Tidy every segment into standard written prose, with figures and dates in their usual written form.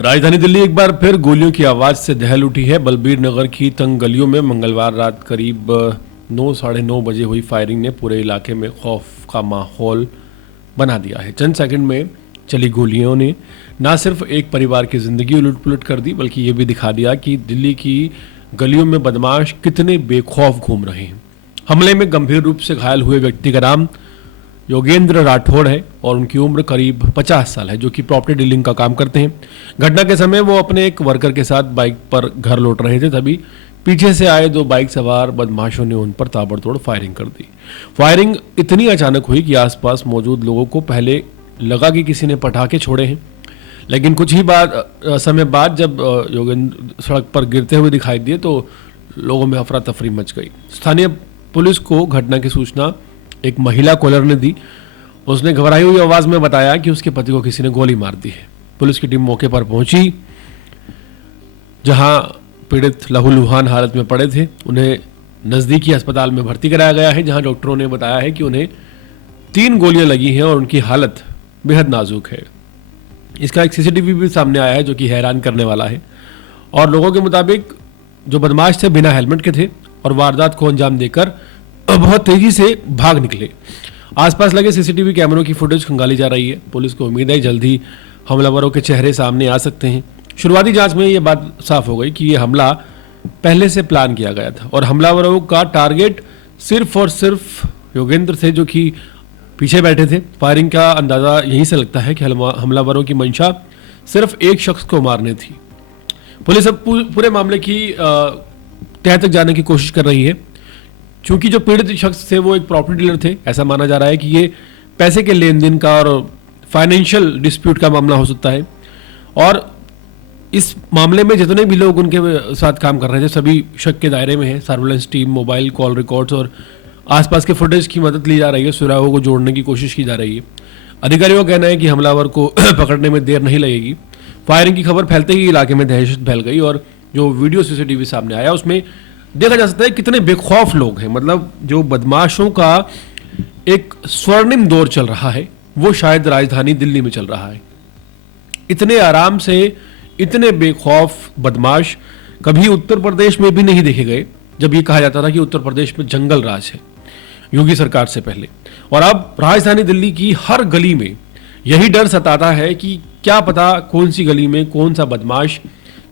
राजधानी दिल्ली एक बार फिर गोलियों की आवाज से दहल उठी है। बलबीर नगर की तंग गलियों में मंगलवार रात करीब 9-9:30 बजे हुई फायरिंग ने पूरे इलाके में खौफ का माहौल बना दिया है। चंद सेकंड में चली गोलियों ने न सिर्फ एक परिवार की जिंदगी उलट पुलट कर दी, बल्कि ये भी दिखा दिया कि दिल्ली की गलियों में बदमाश कितने बेखौफ घूम रहे हैं। हमले में गंभीर रूप से घायल हुए व्यक्ति का नाम योगेंद्र राठौड़ है और उनकी उम्र करीब 50 साल है, जो कि प्रॉपर्टी डीलिंग का काम करते हैं। घटना के समय वो अपने एक वर्कर के साथ बाइक पर घर लौट रहे थे, तभी पीछे से आए 2 बाइक सवार बदमाशों ने उन पर ताबड़तोड़ फायरिंग कर दी। फायरिंग इतनी अचानक हुई कि आसपास मौजूद लोगों को पहले लगा कि किसी ने पटाखे छोड़े हैं, लेकिन कुछ ही समय बाद जब योगेंद्र सड़क पर गिरते हुए दिखाई दिए तो लोगों में अफरा तफरी मच गई। स्थानीय पुलिस को घटना की सूचना एक महिला कॉलर ने दी। उसने घबराई हुई आवाज में बताया कि उसके पति को किसी ने गोली मार दी है। पुलिस की टीम मौके पर पहुंची, जहां पीड़ित लहूलुहान हालत में पड़े थे। उन्हें नजदीकी अस्पताल में भर्ती कराया गया है, जहां डॉक्टरों ने बताया है कि उन्हें 3 गोलियां लगी हैं और उनकी हालत बेहद नाजुक है। इसका एक सीसीटीवी भी सामने आया है, जो कि हैरान करने वाला है। और लोगों के मुताबिक जो बदमाश थे बिना हेलमेट के थे और वारदात को अंजाम देकर बहुत तेजी से भाग निकले। आसपास लगे सीसीटीवी कैमरों की फुटेज खंगाली जा रही है। पुलिस को उम्मीद है जल्दी हमलावरों के चेहरे सामने आ सकते हैं। शुरुआती जांच में ये बात साफ हो गई कि ये हमला पहले से प्लान किया गया था और हमलावरों का टारगेट सिर्फ और सिर्फ योगेंद्र थे, जो कि पीछे बैठे थे। फायरिंग का अंदाजा यहीं से लगता है कि हमलावरों की मंशा सिर्फ एक शख्स को मारने थी। पुलिस अब पूरे मामले की तह तक जाने की कोशिश कर रही है। चूंकि जो पीड़ित शख्स थे वो एक प्रॉपर्टी डीलर थे, ऐसा माना जा रहा है कि ये पैसे के लेन देन का और फाइनेंशियल डिस्प्यूट का मामला हो सकता है। और इस मामले में जितने भी लोग उनके साथ काम कर रहे थे सभी शक के दायरे में है। Surveillance team, mobile call records और आसपास के फुटेज की मदद ली जा रही है। सुरागों को जोड़ने की कोशिश की जा रही है। अधिकारियों का कहना है कि हमलावर को पकड़ने में देर नहीं लगेगी। फायरिंग की खबर फैलते ही इलाके में दहशत फैल गई और जो वीडियो सीसीटीवी सामने आया उसमें देखा जा सकता है कितने बेखौफ लोग हैं। मतलब जो बदमाशों का एक स्वर्णिम दौर चल रहा है वो शायद राजधानी दिल्ली में चल रहा है। इतने आराम से इतने बेखौफ बदमाश कभी उत्तर प्रदेश में भी नहीं देखे गए, जब ये कहा जाता था कि उत्तर प्रदेश में जंगल राज है योगी सरकार से पहले। और अब राजधानी दिल्ली की हर गली में यही डर सताता है कि क्या पता कौन सी गली में कौन सा बदमाश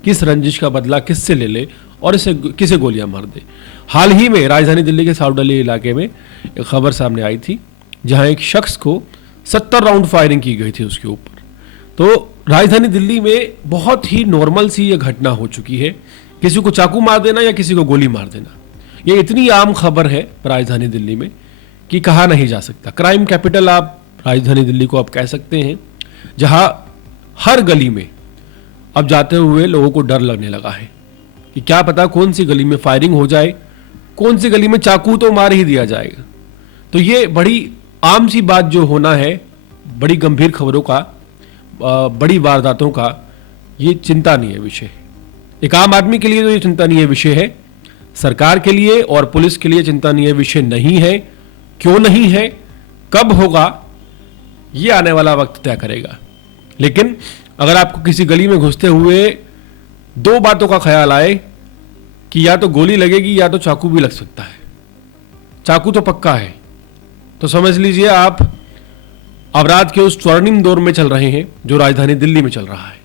किस रंजिश का बदला किससे ले ले और इसे किसे गोलियां मार दे। हाल ही में राजधानी दिल्ली के साउथ दिल्ली इलाके में एक खबर सामने आई थी, जहां एक शख्स को 70 राउंड फायरिंग की गई थी उसके ऊपर। तो राजधानी दिल्ली में बहुत ही नॉर्मल सी ये घटना हो चुकी है, किसी को चाकू मार देना या किसी को गोली मार देना। ये इतनी आम खबर है राजधानी दिल्ली में कि कहा नहीं जा सकता। क्राइम कैपिटल आप राजधानी दिल्ली को आप कह सकते हैं, जहां हर गली में अब जाते हुए लोगों को डर लगने लगा है कि क्या पता कौन सी गली में फायरिंग हो जाए, कौन सी गली में चाकू तो मार ही दिया जाएगा। तो ये बड़ी आम सी बात जो होना है, बड़ी गंभीर खबरों का, बड़ी वारदातों का ये चिंतानीय विषय है। एक आम आदमी के लिए तो ये चिंतानीय विषय है, सरकार के लिए और पुलिस के लिए चिंतानीय विषय नहीं है। क्यों नहीं है, कब होगा, ये आने वाला वक्त तय करेगा। लेकिन अगर आपको किसी गली में घुसते हुए 2 बातों का ख्याल आए कि या तो गोली लगेगी या तो चाकू भी लग सकता है, चाकू तो पक्का है, तो समझ लीजिए आप अपराध के उस स्वर्णिम दौर में चल रहे हैं जो राजधानी दिल्ली में चल रहा है।